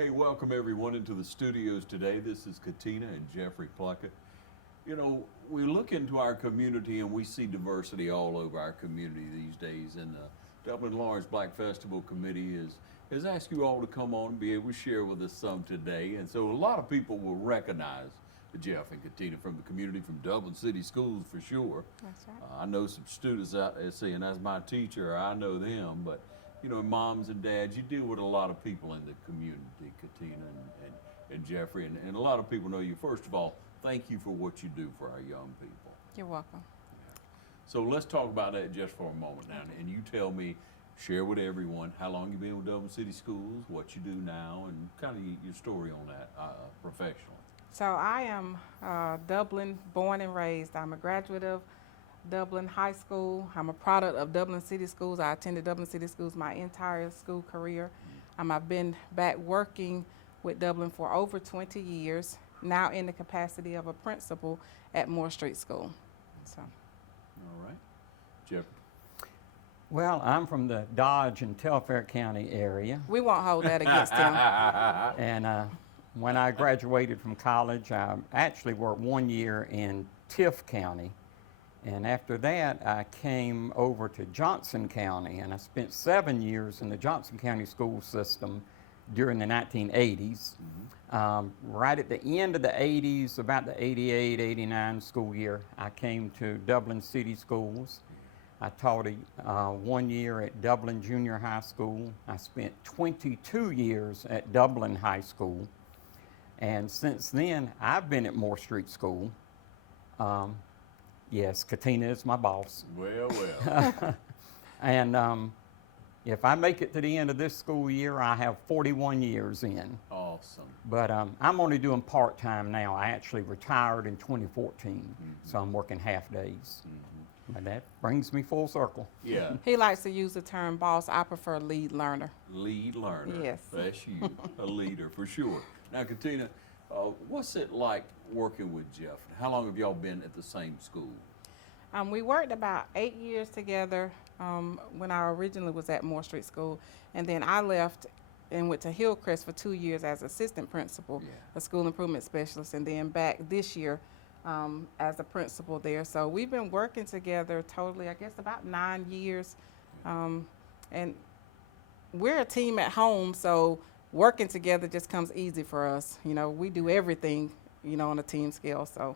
Hey, welcome everyone into the studios today. This is Catina and Jeffrey Puckett. You know, we look into our community and we see diversity all over our community these days. And the Dublin Lawrence Black Festival Committee has asked you all to come on and be able to share with us some today. And so a lot of people will recognize Jeff and Catina from the community, from Dublin City Schools for sure. That's right. I know some students out there saying, that's my teacher, I know them, but you know, moms and dads, you deal with a lot of people in the community, Catina and Jeffrey, and a lot of people know you. First of all, thank you for what you do for our young people. You're welcome. So let's talk about that just for a moment now, and you tell me, share with everyone how long you've been with Dublin City Schools, what you do now, and kind of your story on that professionally. So I am Dublin born and raised. I'm a graduate of Dublin High School. I'm a product of Dublin City Schools. I attended Dublin City Schools my entire school career. I've been back working with Dublin for over 20 years, now in the capacity of a principal at Moore Street School. So. All right. Jeff. Well, I'm from the Dodge and Telfair County area. We won't hold that against him. And when I graduated from college, I actually worked 1 year in Tift County. And after that, I came over to Johnson County, and I spent 7 years in the Johnson County school system during the 1980s. Right at the end of the 80s, about the 88, 89 school year, I came to Dublin City Schools. I taught 1 year at Dublin Junior High School. I spent 22 years at Dublin High School. And since then, I've been at Moore Street School. Yes, Catina is my boss. Well. And if I make it to the end of this school year, I have 41 years in. Awesome. But I'm only doing part-time now. I actually retired in 2014, so I'm working half days. But that brings me full circle. Yeah. He likes to use the term boss. I prefer lead learner. Lead learner. Yes. That's you, a leader for sure. Now, Catina, what's it like working with Jeff? How long have y'all been at the same school? We worked about 8 years together when I originally was at Moore Street School, and then I left and went to Hillcrest for 2 years as assistant principal, a school improvement specialist, and then back this year as a principal there. So we've been working together totally, I guess, about 9 years, and we're a team at home, so working together just comes easy for us. You know, we do everything, you know, on a team scale. So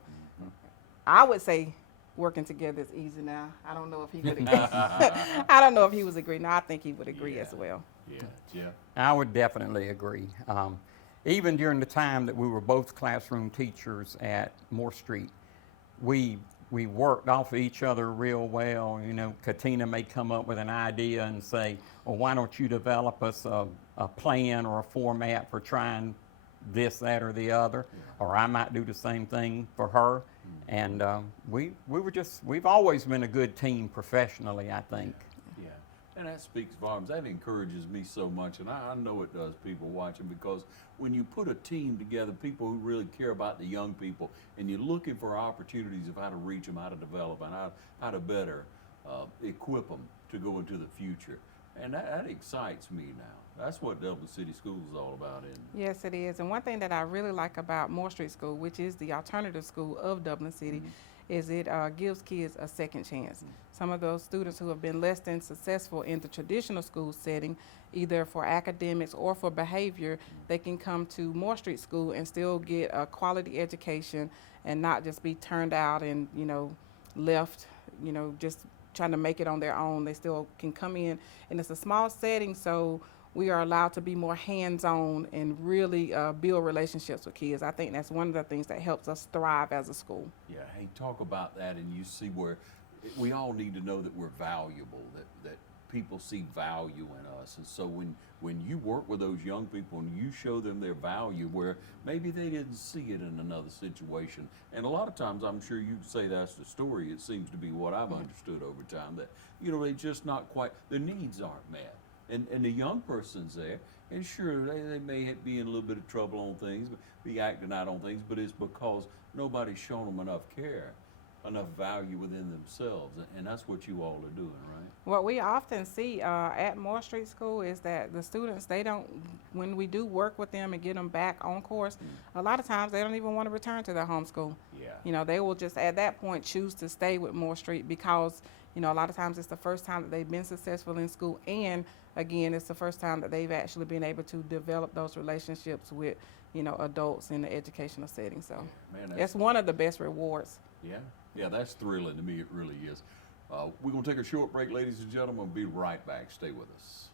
I would say working together is easy now. I don't know if he would agree. I don't know if he was agreeing. No, I think he would agree as well. Yeah. I would definitely agree. Even during the time that we were both classroom teachers at Moore Street, we worked off of each other real well. You know, Catina may come up with an idea and say, well, why don't you develop us a plan or a format for trying this, that, or the other, or I might do the same thing for her. And we've always been a good team professionally, I think. Yeah. And that speaks volumes. That encourages me so much, and I know it does people watching, because when you put a team together, people who really care about the young people, and you're looking for opportunities of how to reach them, how to develop, and how to better equip them to go into the future. And that excites me now. That's what Dublin City Schools is all about, isn't it? Yes, it is. And one thing that I really like about Moore Street School, which is the alternative school of Dublin City, is it gives kids a second chance. Some of those students who have been less than successful in the traditional school setting, either for academics or for behavior, they can come to Moore Street School and still get a quality education and not just be turned out and, you know, left, you know, just trying to make it on their own. They still can come in, and it's a small setting, so we are allowed to be more hands-on and really build relationships with kids. I think that's one of the things that helps us thrive as a school. Yeah, hey, talk about that, and you see where we all need to know that we're valuable, that people see value in us. And so when you work with those young people and you show them their value where maybe they didn't see it in another situation, and a lot of times I'm sure you'd say that's the story. It seems to be what I've understood over time, that, you know, they just not quite, the needs aren't met. And the young person's there, and sure, they may be in a little bit of trouble on things, be acting out on things, but it's because nobody's shown them enough care. enough value within themselves, and that's what you all are doing, right? What we often see at Moore Street School is that the students, they don't, when we do work with them and get them back on course, a lot of times they don't even want to return to their home school. Yeah. You know, they will just at that point choose to stay with Moore Street because, you know, a lot of times it's the first time that they've been successful in school, and again, it's the first time that they've actually been able to develop those relationships with, you know, adults in the educational setting. So Man, that's one of the best rewards. Yeah, that's thrilling to me. It really is. We're going to take a short break, ladies and gentlemen. We'll be right back. Stay with us.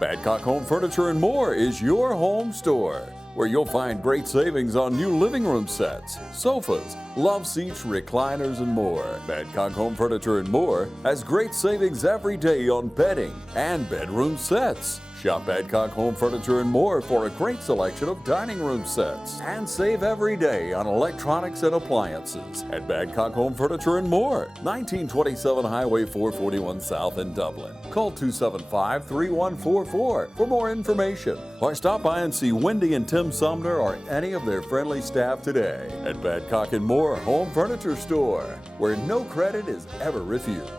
Badcock Home Furniture and More is your home store, where you'll find great savings on new living room sets, sofas, love seats, recliners, and more. Badcock Home Furniture and More has great savings every day on bedding and bedroom sets. Shop Badcock Home Furniture and More for a great selection of dining room sets. And save every day on electronics and appliances at Badcock Home Furniture and More, 1927 Highway 441 South in Dublin. Call 275-3144 for more information, or stop by and see Wendy and Tim Sumner or any of their friendly staff today at Badcock and More Home Furniture Store, where no credit is ever refused.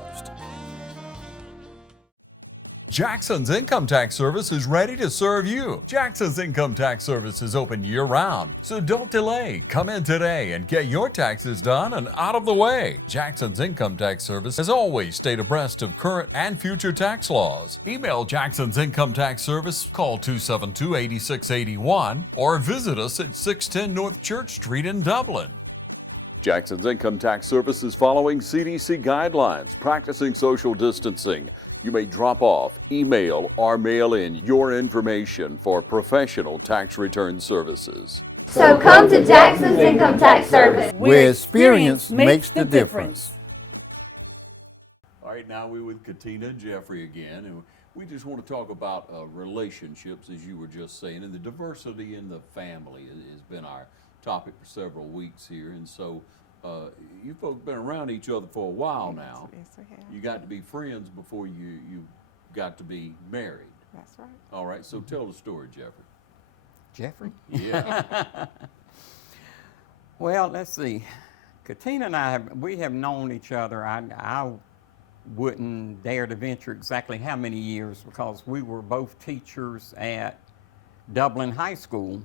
Jackson's Income Tax Service is ready to serve you. Jackson's Income Tax Service is open year-round, so don't delay. Come in today and get your taxes done and out of the way. Jackson's Income Tax Service has always stayed abreast of current and future tax laws. Email Jackson's Income Tax Service, call 272-8681, or visit us at 610 North Church Street in Dublin. Jackson's Income Tax Service is following CDC guidelines, practicing social distancing. You may drop off, email, or mail in your information for professional tax return services. So come to Jackson's Income Tax Service, where experience makes the difference. All right, now we're with Catina and Jeffrey again, and we just want to talk about relationships, as you were just saying, and the diversity in the family has been our topic for several weeks here. And so you folks been around each other for a while now. Yes, we have. You got to be friends before you got to be married. That's right. All right, so tell the story, Jeffrey. Jeffrey? Yeah. Well, let's see. Catina and I, we have known each other. I wouldn't dare to venture exactly how many years, because we were both teachers at Dublin High School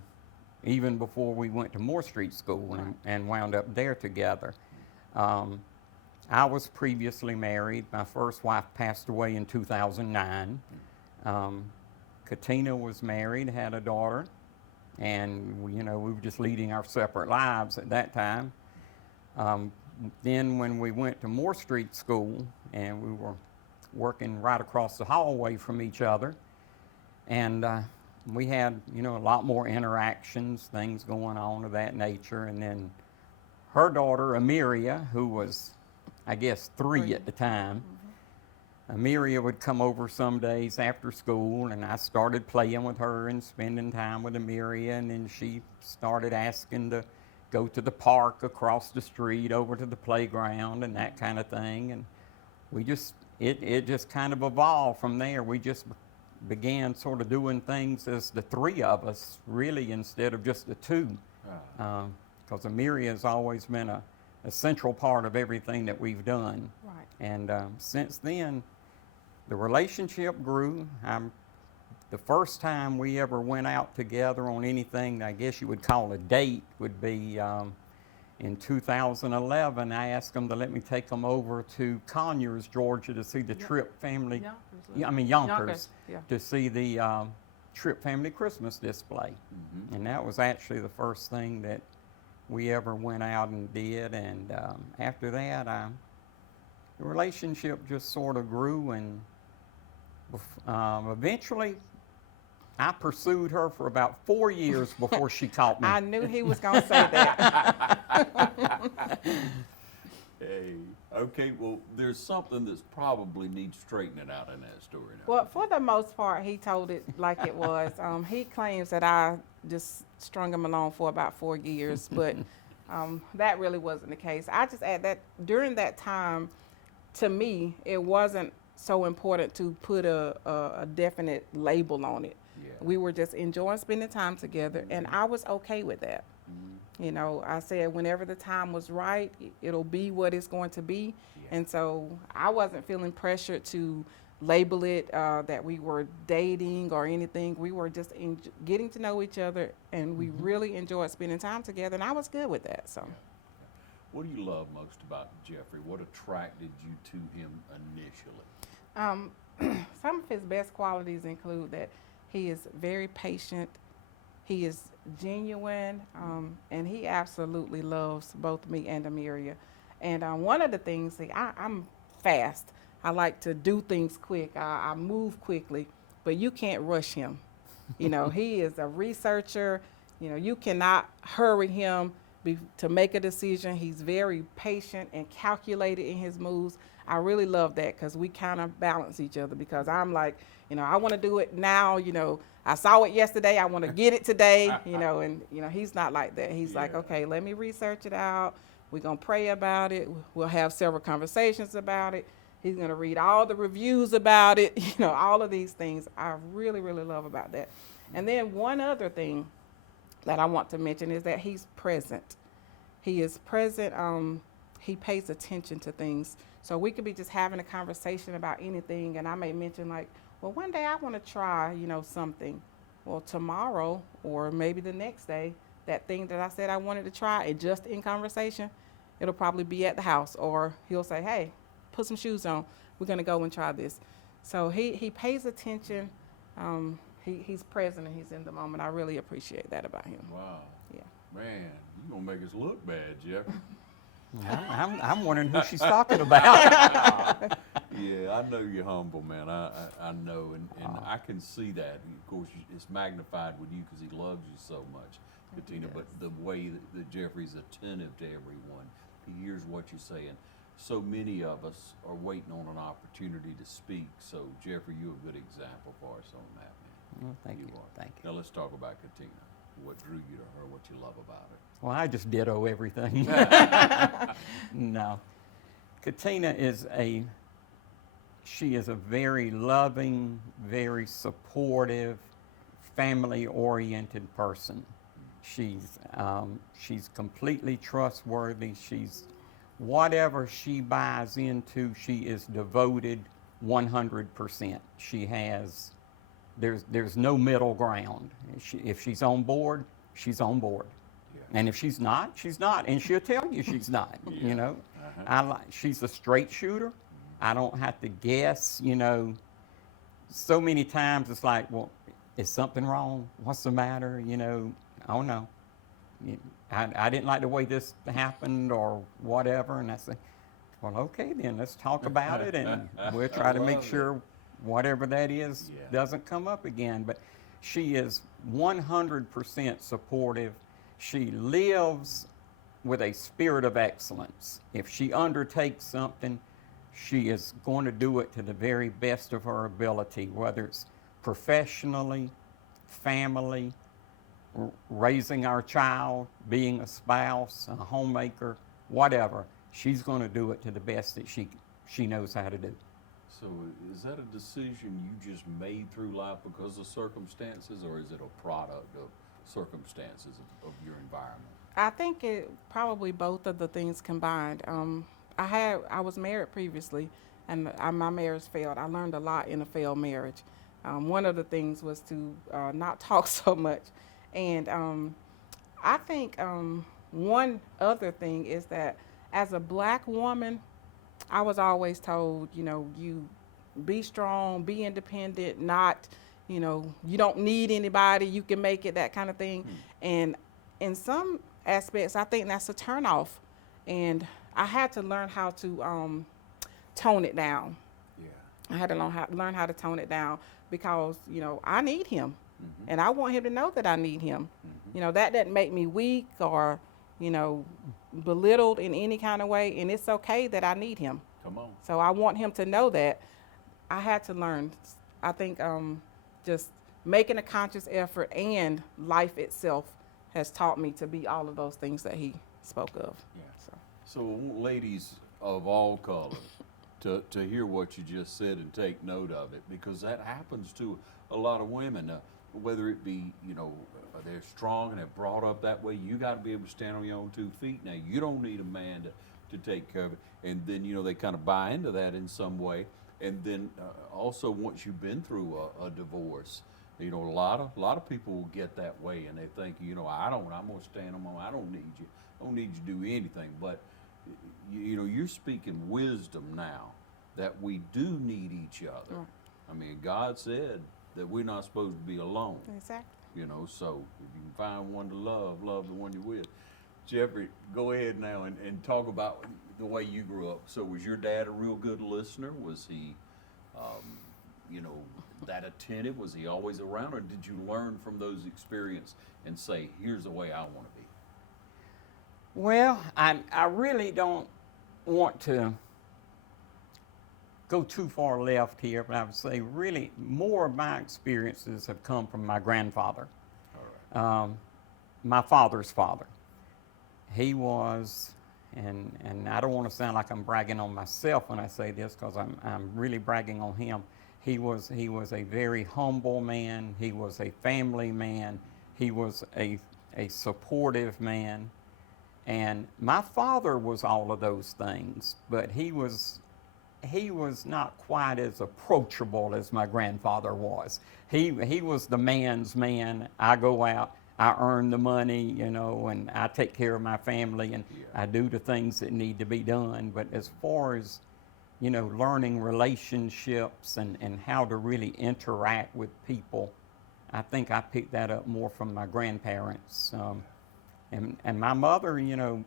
even before we went to Moore Street School and wound up there together. I was previously married. My first wife passed away in 2009. Catina was married, had a daughter, and we were just leading our separate lives at that time. Then when we went to Moore Street School, and we were working right across the hallway from each other, and we had, a lot more interactions, things going on of that nature. And then her daughter, Amiria, who was, I guess, 3 at the time, Amiria would come over some days after school, and I started playing with her and spending time with Amiria, and then she started asking to go to the park across the street over to the playground and that kind of thing. And we just, it just kind of evolved from there. We just began sort of doing things as the three of us, really, instead of just the two. Because Amiria has always been a central part of everything that we've done. Right. And since then, the relationship grew. The first time we ever went out together on anything I guess you would call a date would be in 2011. I asked them to let me take them over to Conyers, Georgia, to see the Tripp family. Yonkers, yeah. to see the Tripp family Christmas display. And that was actually the first thing that we ever went out and did. And after that, the relationship just sort of grew, and eventually I pursued her for about 4 years before she caught me. I knew he was going to say that. Hey, okay, well, there's something that's probably needs straightening out in that story now. Well, for the most part, he told it like it was. He claims that I just strung him along for about 4 years, but that really wasn't the case. I just add that during that time, to me, it wasn't so important to put a definite label on it. Yeah. We were just enjoying spending time together, and I was okay with that. You know, I said whenever the time was right, it'll be what it's going to be. Yeah. And so I wasn't feeling pressured to label it that we were dating or anything. We were just getting to know each other, and we really enjoyed spending time together, and I was good with that. So. What do you love most about Jeffrey? What attracted you to him initially? Some of his best qualities include that he is very patient, he is genuine, and he absolutely loves both me and Amelia. And one of the things, I'm fast. I like to do things quick. I move quickly, but you can't rush him. You know, he is a researcher. You know, you cannot hurry him to make a decision. He's very patient and calculated in his moves. I really love that because we kind of balance each other, because I'm like, you know, I want to do it now. You know, I saw it yesterday. I want to get it today, you know, and, you know, he's not like that. He's like, okay, let me research it out. We're going to pray about it. We'll have several conversations about it. He's going to read all the reviews about it. You know, all of these things I really, really love about that. And then one other thing that I want to mention is that he's present. He is present. He pays attention to things. So we could be just having a conversation about anything, and I may mention like, well, one day I want to try, you know, something. Well, tomorrow or maybe the next day, that thing that I said I wanted to try, and just in conversation, it'll probably be at the house, or he'll say, hey, put some shoes on. We're going to go and try this. So he pays attention. He's present and he's in the moment. I really appreciate that about him. Wow. Yeah. Man, you gonna make us look bad, Jeffrey. I'm wondering who she's talking about. Yeah, I know you're humble, man. I know, and I can see that. Of course, it's magnified with you because he loves you so much, Catina. But the way that Jeffrey's attentive to everyone, he hears what you're saying. So many of us are waiting on an opportunity to speak. So, Jeffrey, you're a good example for us on that, man. Well, thank you. are. Thank you. Now let's talk about Catina. What drew you to her? What you love about her? Well, I just ditto everything. No. Catina she is a very loving, very supportive, family-oriented person. She's completely trustworthy. Whatever she buys into, she is devoted 100%. There's no middle ground. If she's on board, she's on board. Yeah. And if she's not, she's not. And she'll tell you she's not, Yeah. you know. She's a straight shooter. I don't have to guess, you know. So many times it's like, well, is something wrong? What's the matter? You know, oh no. I didn't like the way this happened or whatever. And I say, well, okay, then let's talk about it, and we'll try to make sure whatever that is doesn't come up again. But she is 100% supportive. She lives with a spirit of excellence. If she undertakes something, she is going to do it to the very best of her ability, whether it's professionally, family, raising our child, being a spouse, a homemaker, whatever. She's going to do it to the best that she knows how to do. So is that a decision you just made through life because of circumstances, or is it a product of circumstances of your environment? I think it probably both of the things combined. I was married previously, and my marriage failed. I learned a lot in a failed marriage. One of the things was to not talk so much. And I think one other thing is that as a black woman, I was always told, you know, you be strong, be independent, not, you know, you don't need anybody, you can make it, that kind of thing. And in some aspects, I think that's a turnoff. And I had to learn how to tone it down. Yeah. I had to learn how to tone it down because, you know, I need him. Mm-hmm. And I want him to know that I need him. Mm-hmm. You know, that doesn't make me weak or, you know, belittled in any kind of way. And it's okay that I need him. Come on. So I want him to know that. I had to learn. I think just making a conscious effort and life itself has taught me to be all of those things that he spoke of. Yeah. So I want ladies of all colors to hear what you just said and take note of it, because that happens to a lot of women. whether it be, you know, they're strong and they're brought up that way, you got to be able to stand on your own 2 feet. Now, you don't need a man to take care of it. And then, you know, they kind of buy into that in some way. And then also, once you've been through a divorce, you know, a lot of people will get that way, and they think, you know, I'm going to stand on my own. I don't need you. I don't need you to do anything. But, you know, you're speaking wisdom now that we do need each other. Right. I mean, God said that we're not supposed to be alone. Exactly. You know, so if you can find one to love the one you're with. Jeffrey, go ahead now and talk about the way you grew up. So was your dad a real good listener? Was he, you know, that attentive? Was he always around, or did you learn from those experiences and say, here's the way I want to be? Well, I really don't want to go too far left here, but I would say really more of my experiences have come from my grandfather, All right. my father's father. He was, and I don't want to sound like I'm bragging on myself when I say this, because I'm really bragging on him. He was a very humble man. He was a family man. He was a supportive man. And my father was all of those things, but he was not quite as approachable as my grandfather was. He was the man's man. I go out, I earn the money, you know, and I take care of my family, and I do the things that need to be done. But as far as, you know, learning relationships and how to really interact with people, I think I picked that up more from my grandparents. And my mother, you know,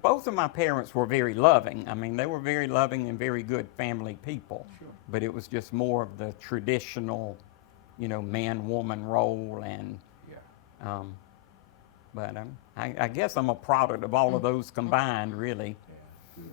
both of my parents were very loving. I mean, they were very loving and very good family people. Sure. But it was just more of the traditional, you know, man-woman role. And Yeah. but I guess I'm a product of all of those combined, really. Yeah,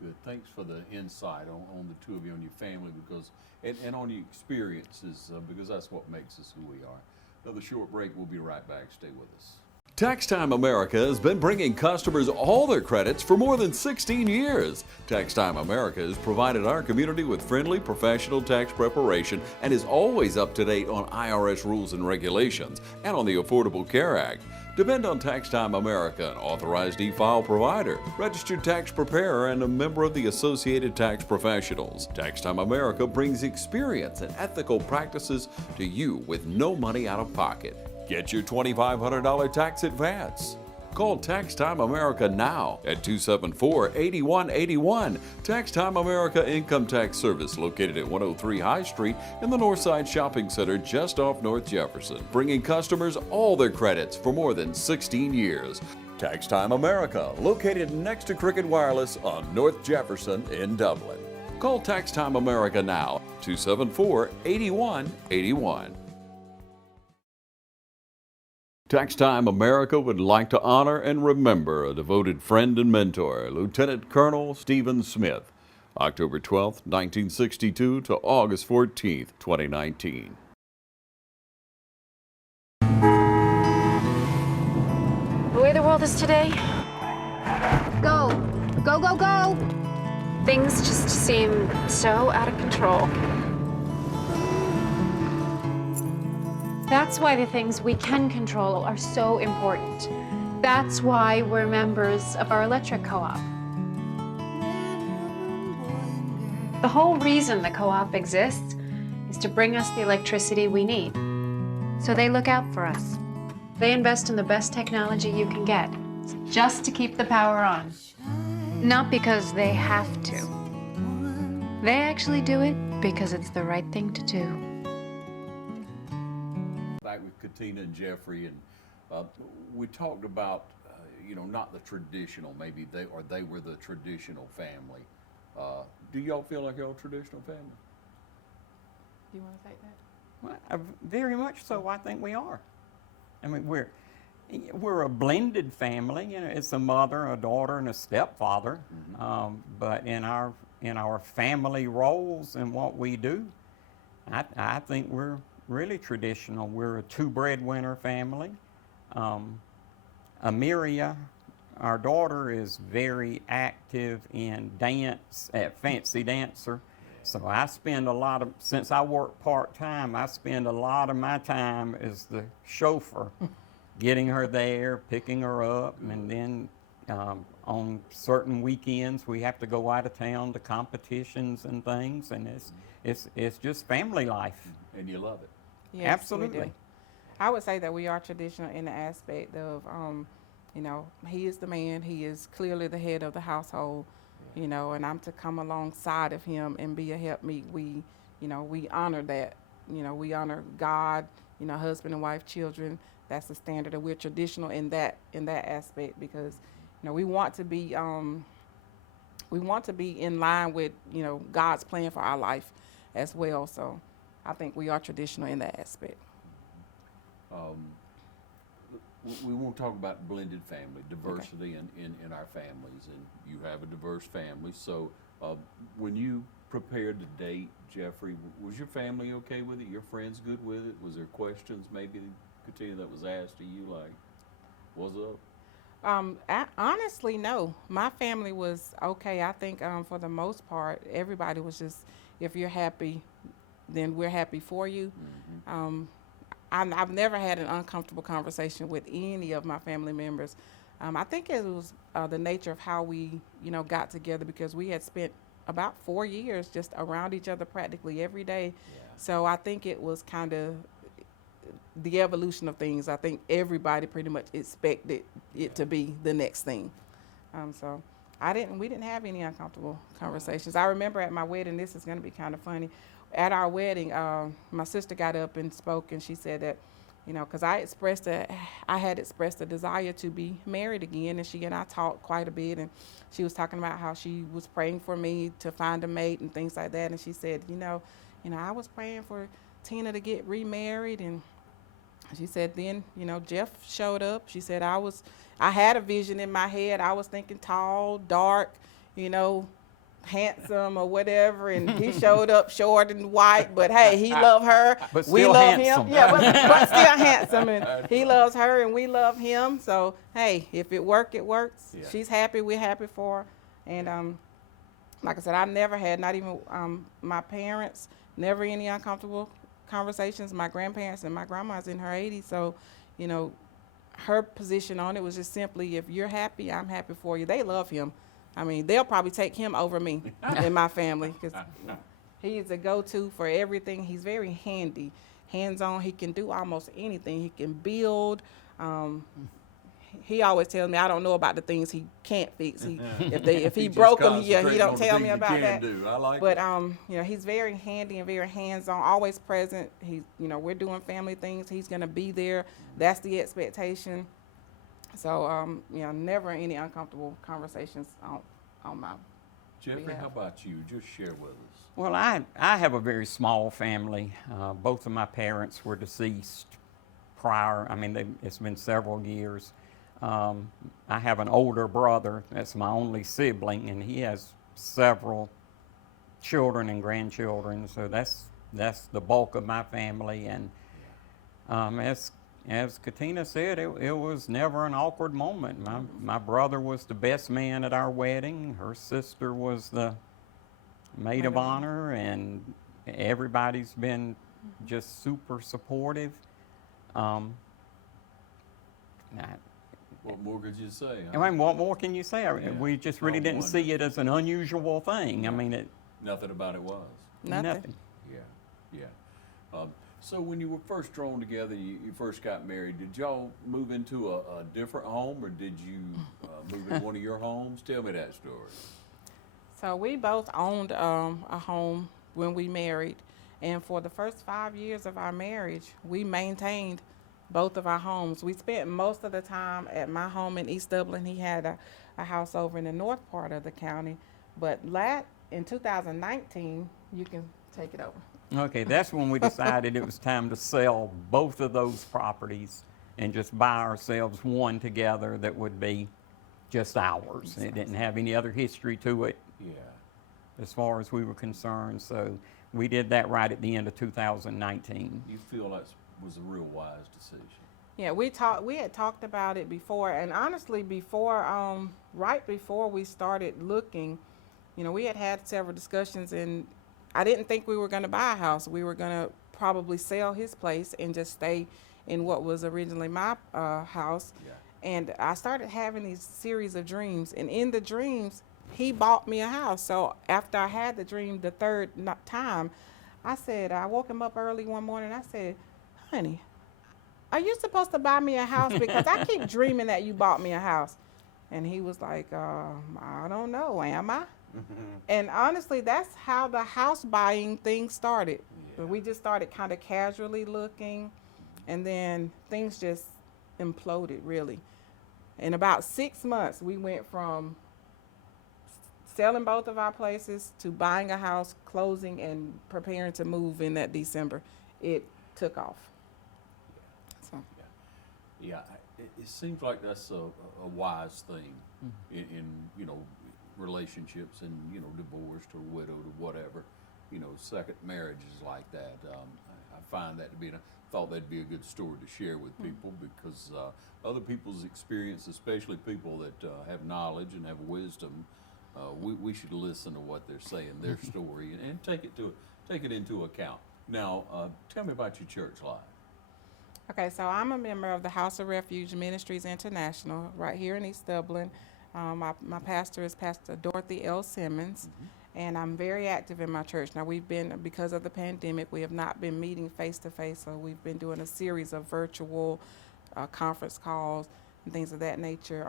good. Thanks for the insight on the two of you, on your family, because and on your experiences, because that's what makes us who we are. Another short break. We'll be right back. Stay with us. Tax Time America has been bringing customers all their credits for more than 16 years. Tax Time America has provided our community with friendly, professional tax preparation and is always up to date on IRS rules and regulations and on the Affordable Care Act. Depend on Tax Time America, an authorized e-file provider, registered tax preparer, and a member of the Associated Tax Professionals. Tax Time America brings experience and ethical practices to you with no money out of pocket. Get your $2,500 tax advance. Call Tax Time America now at 274-8181. Tax Time America Income Tax Service, located at 103 High Street in the Northside Shopping Center just off North Jefferson, bringing customers all their credits for more than 16 years. Tax Time America, located next to Cricket Wireless on North Jefferson in Dublin. Call Tax Time America now, 274-8181. Tax Time America would like to honor and remember a devoted friend and mentor, Lieutenant Colonel Stephen Smith, October 12, 1962 to August 14, 2019. The way the world is today, Go, go, go, go. things just seem so out of control. That's why the things we can control are so important. That's why we're members of our electric co-op. The whole reason the co-op exists is to bring us the electricity we need. So they look out for us. They invest in the best technology you can get, just to keep the power on. Not because they have to. They actually do it because it's the right thing to do. Back with Catina and Jeffrey, and we talked about, you know, not the traditional, maybe they were the traditional family. Do y'all feel like y'all a traditional family? Do you want to take that? Well, very much so. I think we are. I mean, we're a blended family. You know, it's a mother, a daughter, and a stepfather. Mm-hmm. But in our family roles and what we do, I think we're really traditional. We're a two breadwinner family. Amiria, our daughter, is very active in dance, at fancy dancer. So I spend a lot of, since I work part-time, I spend a lot of my time as the chauffeur, getting her there, picking her up, and then on certain weekends we have to go out of town to competitions and things, and it's just family life. And you love it. Yes, we Absolutely. do. I would say that we are traditional in the aspect of, you know, he is the man. He is clearly the head of the household, you know, and I'm to come alongside of him and be a helpmeet. We, you know, we honor that. You know, we honor God, you know, husband and wife, children. That's the standard, and we're traditional in that aspect because, you know, we want to be in line with, you know, God's plan for our life as well. So I think we are traditional in that aspect. We won't talk about blended family, diversity in our families, and you have a diverse family. So when you prepared to date Jeffrey, was your family okay with it? Your friends good with it? Was there questions maybe, Catina, that was asked to you like, what's up? Honestly, no. My family was okay. I think for the most part, everybody was just, if you're happy, then we're happy for you. Mm-hmm. I've never had an uncomfortable conversation with any of my family members. I think it was the nature of how we, you know, got together because we had spent about 4 years just around each other practically every day. Yeah. So I think it was kind of the evolution of things. I think everybody pretty much expected it to be the next thing. So we didn't have any uncomfortable conversations. I remember at my wedding, this is going to be kind of funny. At our wedding, my sister got up and spoke, and she said that, you know, because I had expressed a desire to be married again, and she and I talked quite a bit, and she was talking about how she was praying for me to find a mate and things like that, and she said, you know, I was praying for Tina to get remarried, and she said then, you know, Jeff showed up. She said I had a vision in my head. I was thinking tall, dark, you know, handsome or whatever, and he showed up short and white, but hey, he loved her. But we still love handsome. him. Yeah, but still handsome, and he loves her and we love him. So hey, if it works, it works. Yeah. She's happy, we're happy for her. And like I said, I never had, not even my parents, never any uncomfortable conversations. My grandparents and my grandma's in her 80s, so you know, her position on it was just simply, if you're happy, I'm happy for you. They love him. I mean, they'll probably take him over me in my family because he is a go-to for everything. He's very handy, hands-on. He can do almost anything. He can build. He always tells me I don't know about the things he can't fix. If he broke them, he don't tell me about that. I like But it. you know, he's very handy and very hands-on, always present. He's, you know, we're doing family things. He's gonna be there. That's the expectation. So, you know, never any uncomfortable conversations on my Jeffrey, behalf. how about you? Just share with us. Well, I have a very small family. Both of my parents were deceased prior. I mean, it's been several years. I have an older brother that's my only sibling, and he has several children and grandchildren. So that's the bulk of my family. And as Catina said, it was never an awkward moment. My brother was the best man at our wedding. Her sister was the maid of honor, and everybody's been just super supportive. What more could you say? I mean, what more can you say? We just really I didn't wonder. see it as an unusual thing. I mean, Nothing about it was. Nothing. Yeah. So when you were first thrown together, you first got married, did y'all move into a different home, or did you move in one of your homes? Tell me that story. So we both owned a home when we married, and for the first 5 years of our marriage, we maintained both of our homes. We spent most of the time at my home in East Dublin. He had a house over in the north part of the county, but in 2019, you can take it over. okay, that's when we decided it was time to sell both of those properties and just buy ourselves one together that would be just ours. It didn't have any other history to it Yeah. as far as we were concerned. So we did that right at the end of 2019. You feel that was a real wise decision. Yeah, we had talked about it before, and honestly, right before we started looking, you know, we had several discussions, and I didn't think we were going to buy a house. We were going to probably sell his place and just stay in what was originally my house. Yeah. And I started having these series of dreams. And in the dreams, he bought me a house. So after I had the dream the third time, I woke him up early one morning. I said, honey, are you supposed to buy me a house? Because I keep dreaming that you bought me a house. And he was like, I don't know, am I? And honestly, that's how the house buying thing started. Yeah. We just started kind of casually looking, and then things just imploded, really. In about 6 months, we went from selling both of our places to buying a house, closing, and preparing to move in that December. It took off. So. Yeah, it seems like that's a wise thing in you know, relationships and, you know, divorced or widowed or whatever, you know, second marriages like that. I find that to be, I thought that'd be a good story to share with people because other people's experience, especially people that have knowledge and have wisdom, we should listen to what they're saying, their story, and take it into account. Now, tell me about your church life. Okay, so I'm a member of the House of Refuge Ministries International right here in East Dublin. My pastor is Pastor Dorothy L. Simmons, and I'm very active in my church. Now, because of the pandemic, we have not been meeting face-to-face, so we've been doing a series of virtual conference calls and things of that nature,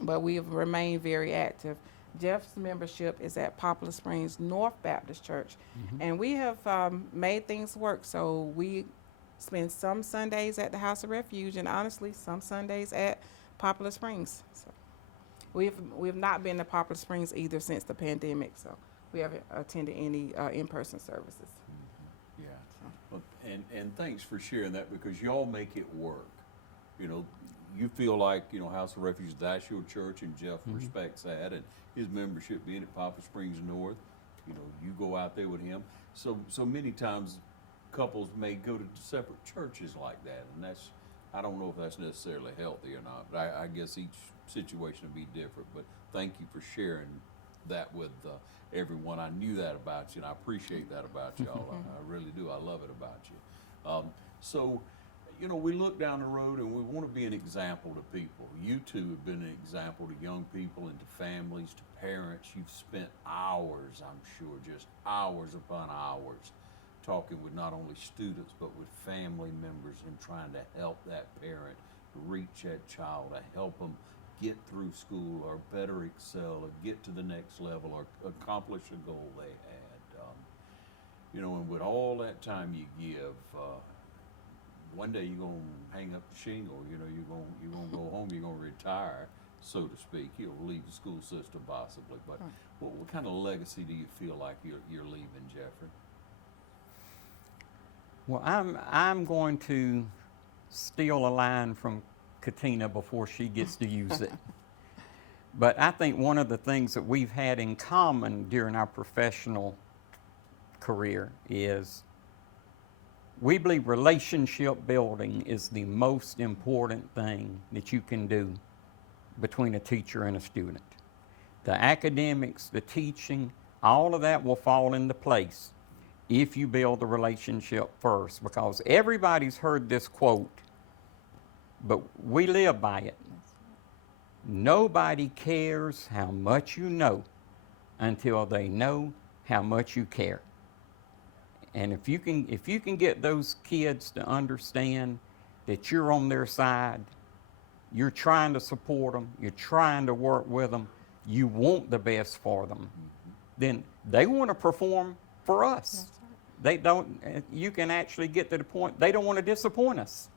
but we have remained very active. Jeff's membership is at Poplar Springs North Baptist Church, and we have made things work, so we spend some Sundays at the House of Refuge, and honestly, some Sundays at Poplar Springs. So we have not been to Poplar Springs either since the pandemic, so we haven't attended any in-person services. Yeah, well, and thanks for sharing that because y'all make it work. You know, you feel like, you know, House of Refuge, that's your church, and Jeff respects that, and his membership being at Poplar Springs North, you know, you go out there with him. So many times couples may go to separate churches like that, and I don't know if that's necessarily healthy or not, but I guess each situation will be different. But thank you for sharing that with everyone. I knew that about you, and I appreciate that about y'all. I really do. I love it about you. So, you know, we look down the road and we want to be an example to people. You two have been an example to young people and to families, to parents. You've spent hours, I'm sure, just hours upon hours, talking with not only students but with family members and trying to help that parent reach that child, to help them get through school or better excel or get to the next level or accomplish a goal they had. You know, and with all that time you give, one day you're gonna hang up the shingle. You know, you're gonna go home. You're gonna retire, so to speak. You'll leave the school system possibly. But what kind of legacy do you feel like you're leaving, Jeffrey? Well, I'm going to steal a line from Catina before she gets to use it. But I think one of the things that we've had in common during our professional career is we believe relationship building is the most important thing that you can do between a teacher and a student. The academics, the teaching, all of that will fall into place if you build the relationship first, because everybody's heard this quote, but we live by it. Nobody cares how much you know until they know how much you care. And if you can get those kids to understand that you're on their side, you're trying to support them, you're trying to work with them, you want the best for them, then they want to perform for us. They don't. You can actually get to the point they don't want to disappoint us.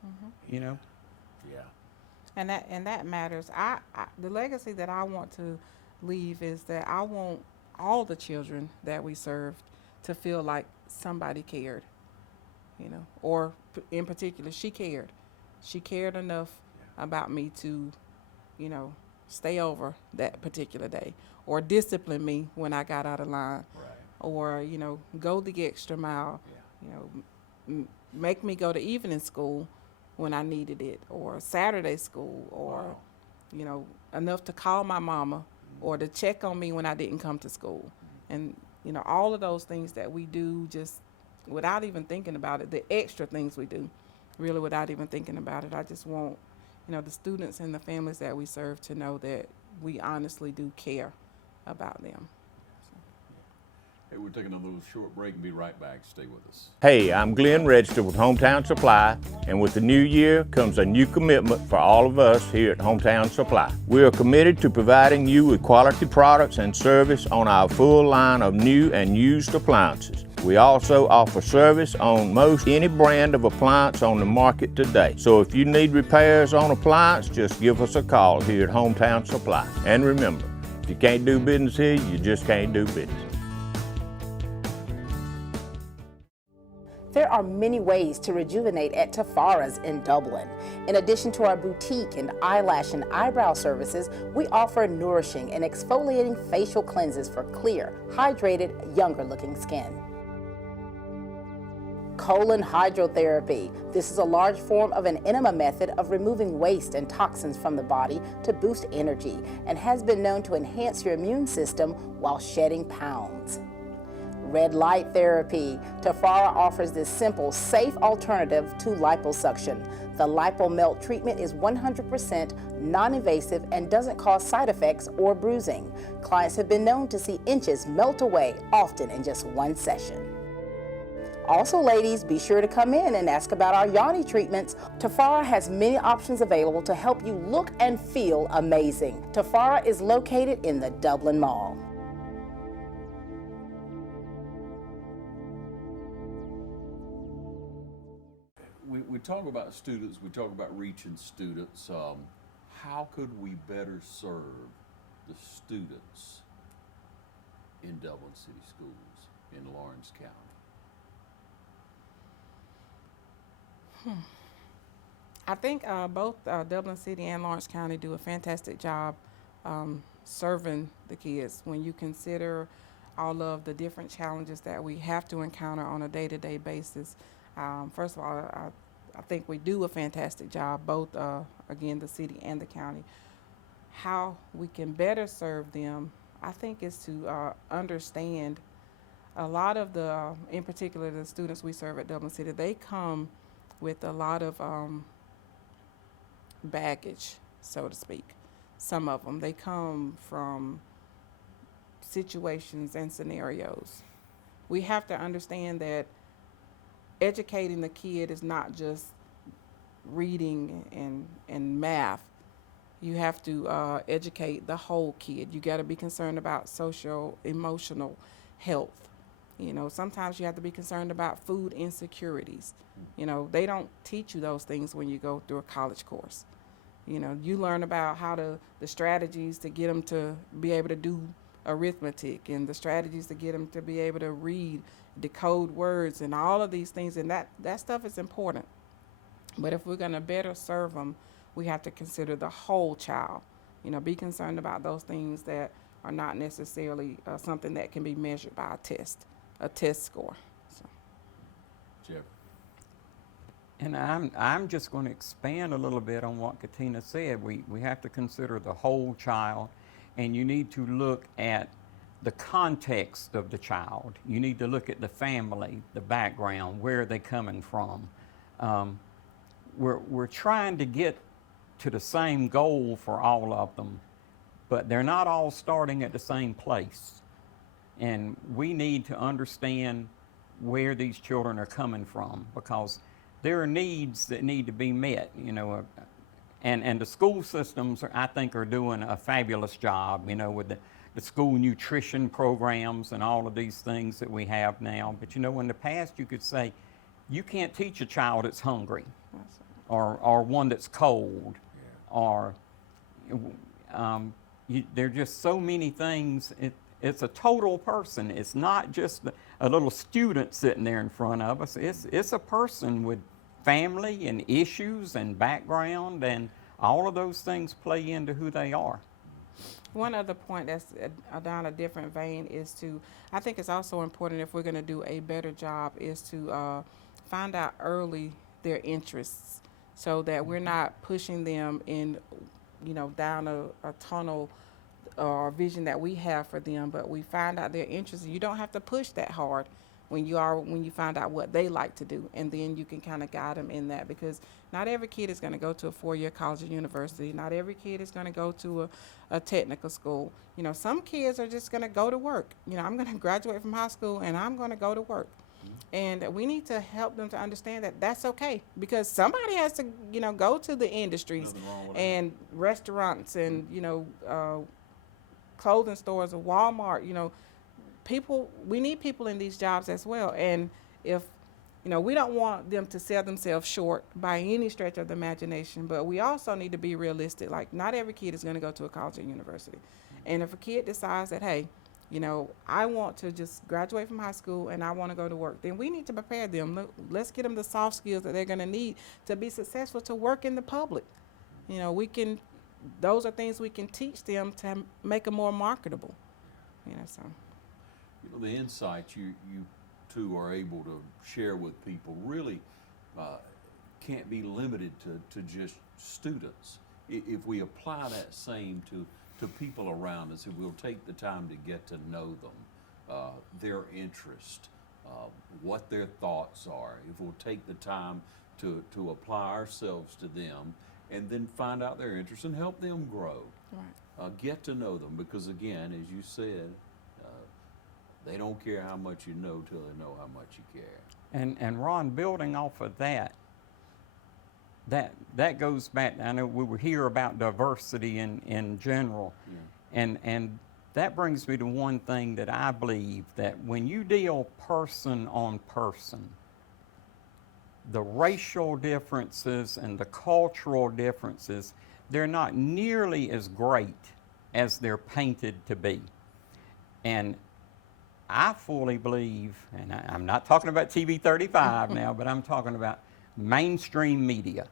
You know. Yeah. And that matters. The legacy that I want to leave is that I want all the children that we serve to feel like somebody cared, you know, or in particular, she cared. She cared enough about me to, you know, stay over that particular day or discipline me when I got out of line, or, you know, go the extra mile, you know, make me go to evening school when I needed it, or Saturday school, or, you know, enough to call my mama or to check on me when I didn't come to school. And You know, all of those things that we do just without even thinking about it, the extra things we do, really without even thinking about it. I just want, you know, the students and the families that we serve to know that we honestly do care about them. Hey, we're taking a little short break and be right back. Stay with us. Hey, I'm Glenn Register with Hometown Supply, and with the new year comes a new commitment for all of us here at Hometown Supply. We are committed to providing you with quality products and service on our full line of new and used appliances. We also offer service on most any brand of appliance on the market today. So if you need repairs on appliance, just give us a call here at Hometown Supply. And remember, if you can't do business here, you just can't do business. There are many ways to rejuvenate at Tafara's in Dublin. In addition to our boutique and eyelash and eyebrow services, we offer nourishing and exfoliating facial cleanses for clear, hydrated, younger-looking skin. Colon hydrotherapy. This is a large form of an enema method of removing waste and toxins from the body to boost energy and has been known to enhance your immune system while shedding pounds. Red light therapy. Tafara offers this simple, safe alternative to liposuction. The LipoMelt treatment is 100% non-invasive and doesn't cause side effects or bruising. Clients have been known to see inches melt away, often in just one session. Also, ladies, be sure to come in and ask about our yoni treatments. Tafara has many options available to help you look and feel amazing. Tafara is located in the Dublin Mall. We talk about students, we talk about reaching students. How could we better serve the students in Dublin City Schools in Lawrence County? I think both Dublin City and Lawrence County do a fantastic job serving the kids. When you consider all of the different challenges that we have to encounter on a day-to-day basis, first of all, I think we do a fantastic job, both, again, the city and the county. How we can better serve them, I think, is to understand a lot of the, in particular, the students we serve at Dublin City, they come with a lot of baggage, so to speak. Some of them, they come from situations and scenarios. We have to understand that educating the kid is not just reading and math. You have to educate the whole kid. You got to be concerned about social, emotional health. You know, sometimes you have to be concerned about food insecurities. You know, they don't teach you those things when you go through a college course. You know, you learn about the strategies to get them to be able to do arithmetic and the strategies to get them to be able to read, decode words, and all of these things, and that stuff is important. But if we're going to better serve them, we have to consider the whole child. You know, be concerned about those things that are not necessarily something that can be measured by a test score. So. Jeff? And I'm just going to expand a little bit on what Catina said. We have to consider the whole child, and you need to look at the context of the child. You need to look at the family, the background, where are they coming from. We're trying to get to the same goal for all of them, but they're not all starting at the same place. And we need to understand where these children are coming from, because there are needs that need to be met, you know, and the school systems, I think, are doing a fabulous job, you know, with the school nutrition programs and all of these things that we have now. But, you know, in the past you could say, you can't teach a child that's hungry or one that's cold, or there are just so many things. It's a total person. It's not just a little student sitting there in front of us. It's a person with family and issues and background, and all of those things play into who they are. One other point that's down a different vein is I think it's also important, if we're going to do a better job, is to find out early their interests, so that we're not pushing them in, you know, down a tunnel or vision that we have for them, but we find out their interests. You don't have to push that hard when you find out what they like to do, and then you can kind of guide them in that, because not every kid is going to go to a 4-year college or university. Not every kid is going to go to a technical school. You know, some kids are just going to go to work. You know, I'm going to graduate from high school and I'm going to go to work. And we need to help them to understand that that's okay, because somebody has to, you know, go to the industries and restaurants and, you know, clothing stores or Walmart. You know, we need people in these jobs as well. And if, you know, we don't want them to sell themselves short by any stretch of the imagination, but we also need to be realistic. Like, not every kid is going to go to a college or university. And if a kid decides that, hey, you know, I want to just graduate from high school and I want to go to work, then we need to prepare them. Let's get them the soft skills that they're going to need to be successful, to work in the public. You know, those are things we can teach them to make them more marketable. You know, so. You know, the insights you two are able to share with people really can't be limited to just students. If we apply that same to people around us, if we'll take the time to get to know them, their interest, what their thoughts are, if we'll take the time to apply ourselves to them and then find out their interests and help them grow. Right. Get to know them, because again, as you said, they don't care how much you know till they know how much you care. And Ron, building off of that goes back, I know we were here about diversity in general, and that brings me to one thing that I believe, that when you deal person on person, the racial differences and the cultural differences, they're not nearly as great as they're painted to be. And I fully believe, and I'm not talking about TV 35 now, but I'm talking about mainstream media,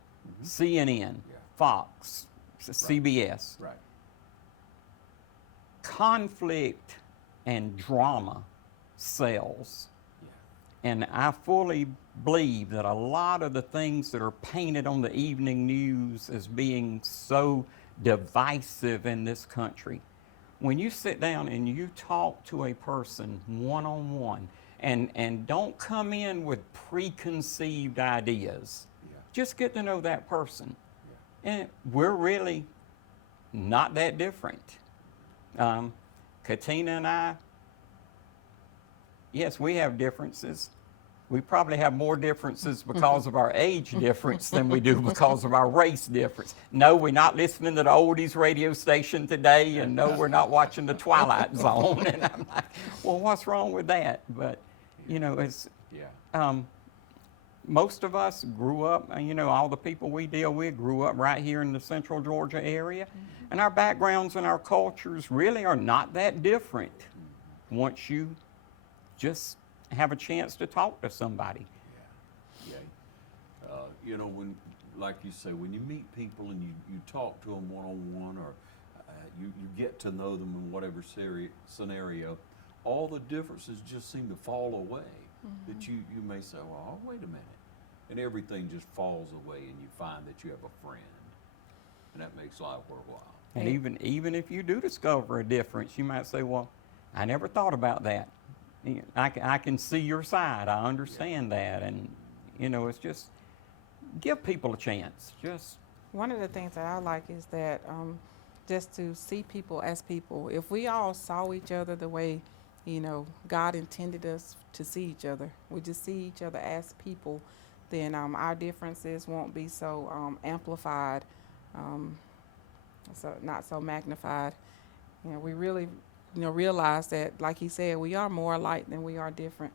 CNN, Fox, CBS. Right. Conflict and drama sells. And I fully believe that a lot of the things that are painted on the evening news as being so divisive in this country, when you sit down and you talk to a person one-on-one, and don't come in with preconceived ideas, just get to know that person. And we're really not that different. Catina and I, yes, we have differences. We probably have more differences because of our age difference than we do because of our race difference. No, we're not listening to the oldies radio station today, and no, we're not watching the Twilight Zone. And I'm like, well, what's wrong with that? But, you know, it's, most of us grew up, you know, all the people we deal with grew up right here in the central Georgia area, and our backgrounds and our cultures really are not that different once you just have a chance to talk to somebody. You know, when, like you say, when you meet people and you talk to them one-on-one, or you get to know them in whatever scenario, all the differences just seem to fall away. That you may say, well, wait a minute. And everything just falls away, and you find that you have a friend. And that makes life worthwhile. And even if you do discover a difference, you might say, well, I never thought about that. I can see your side. I understand that. And, you know, it's just, give people a chance. Just one of the things that I like is that just to see people as people. If we all saw each other the way, you know, God intended us to see each other, we just see each other as people, then our differences won't be so amplified, so not so magnified. You know, we really, you know, realize that, like he said, we are more alike than we are different.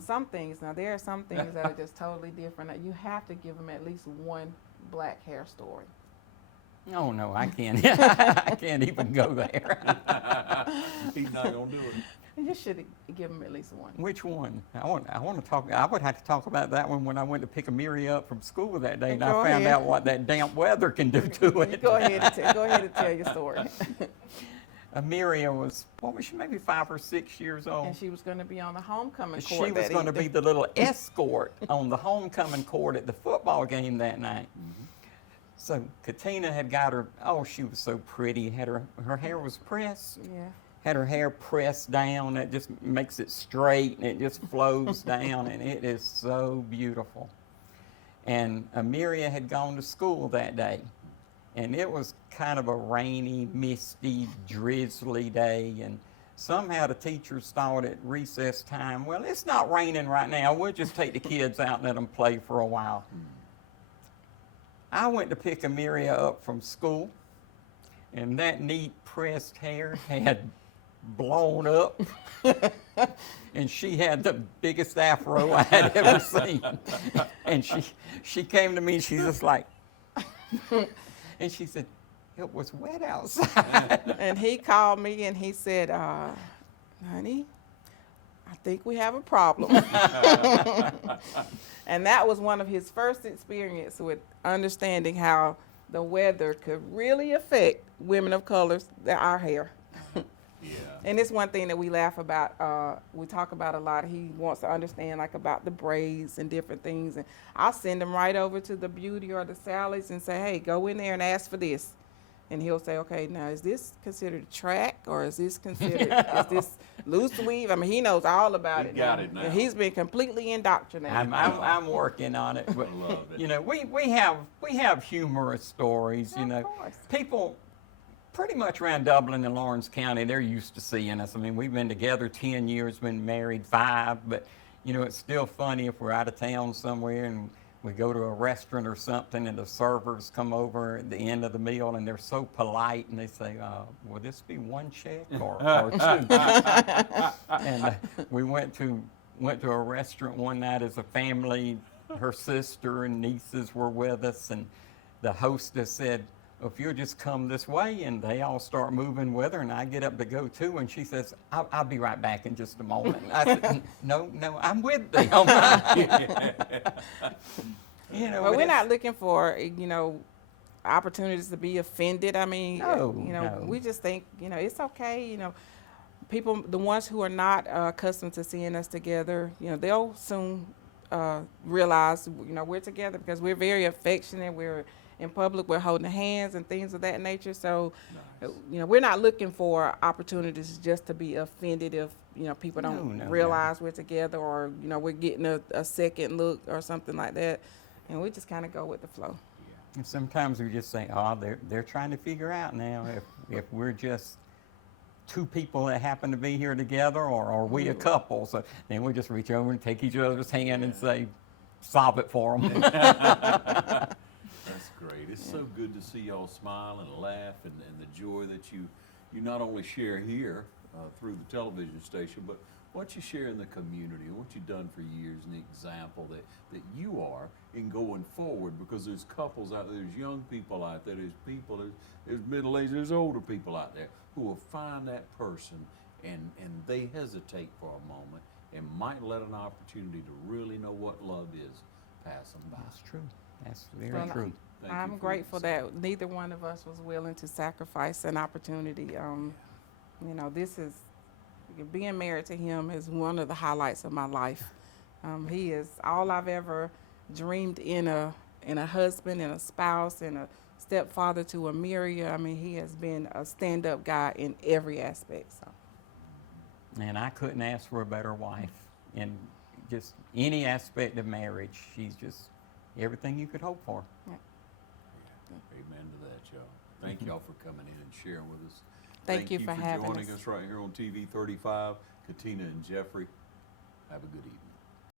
Some things, now there are some things that are just totally different. You have to give them at least one black hair story. Oh no, I can't. I can't even go there. He's not gonna do it. You should give them at least one. Which one? I want to talk. I would have to talk about that one when I went to pick Amelia up from school that day, and I found out what that damp weather can do to it. Go ahead and tell your story. Amelia was, what was she, maybe 5 or 6 years old? And she was going to be on the homecoming court. She was going to be the little escort on the homecoming court at the football game that night. So Catina had got her, oh, she was so pretty. Her hair was pressed. Yeah. Had her hair pressed down. It just makes it straight and it just flows down, and it is so beautiful. And Amelia had gone to school that day, and it was kind of a rainy, misty, drizzly day, and somehow the teachers thought at recess time, well, it's not raining right now. We'll just take the kids out and let them play for a while. I went to pick Amelia up from school, and that neat pressed hair had blown up, and she had the biggest afro I had ever seen. And she came to me, she's just like, and she said, it was wet outside. And he called me and he said, honey, I think we have a problem. And that was one of his first experience with understanding how the weather could really affect women of color, our hair. Yeah. And it's one thing that we laugh about, we talk about a lot. He wants to understand like about the braids and different things. And I'll send him right over to the beauty or the Sally's and say, hey, go in there and ask for this. And he'll say, okay, now is this considered a track or is this considered, is this loose weave? I mean, he knows all about it now. It now. And he's been completely indoctrinated. I'm working on it. But, I love it. you know, we have humorous stories, you Of know. course. People pretty much around Dublin and Lawrence County, they're used to seeing us. I mean, we've been together 10 years, been married 5, but, you know, it's still funny if we're out of town somewhere and we go to a restaurant or something and the servers come over at the end of the meal and they're so polite and they say, will this be 1 check or 2? And we went to a restaurant one night as a family. Her sister and nieces were with us, and the hostess said, if you'll just come this way, and they all start moving with her, and I get up to go too, and she says, I'll be right back in just a moment. I said, no, I'm with them. You know, Well, we're not looking for, you know, opportunities to be offended. I mean, No, you know, no. we just think, you know, it's okay. You know, people, the ones who are not accustomed to seeing us together, you know, they'll soon realize, you know, we're together because we're very affectionate. We're in public, we're holding hands and things of that nature. So, you know, we're not looking for opportunities just to be offended if, you know, people don't No. realize we're together or, you know, we're getting a second look or something like that. And we just kind of go with the flow. And sometimes we just say, oh, they're trying to figure out now if we're just 2 people that happen to be here together, or are we a couple? So then we just reach over and take each other's hand and say, solve it for them. That's great. It's so good to see y'all smile and laugh and the joy that you not only share here through the television station, but what you share in the community and what you've done for years, and the example that you are in going forward, because there's couples out there, there's young people out there, there's people, there's middle-aged, there's older people out there who will find that person and they hesitate for a moment and might let an opportunity to really know what love is pass them by. That's true. That's very Well, true. Thank you I'm for your grateful insight. that neither one of us was willing to sacrifice an opportunity. You know, this is, being married to him is one of the highlights of my life. He is all I've ever dreamed in a husband and a spouse and a stepfather to Amelia. I mean, he has been a stand-up guy in every aspect. So. And I couldn't ask for a better wife in just any aspect of marriage. She's just everything you could hope for. Yeah. Amen to that, y'all. Thank y'all for coming in and sharing with us. Thank you for having joining us. us right here on TV 35. Catina and Jeffrey, have a good evening.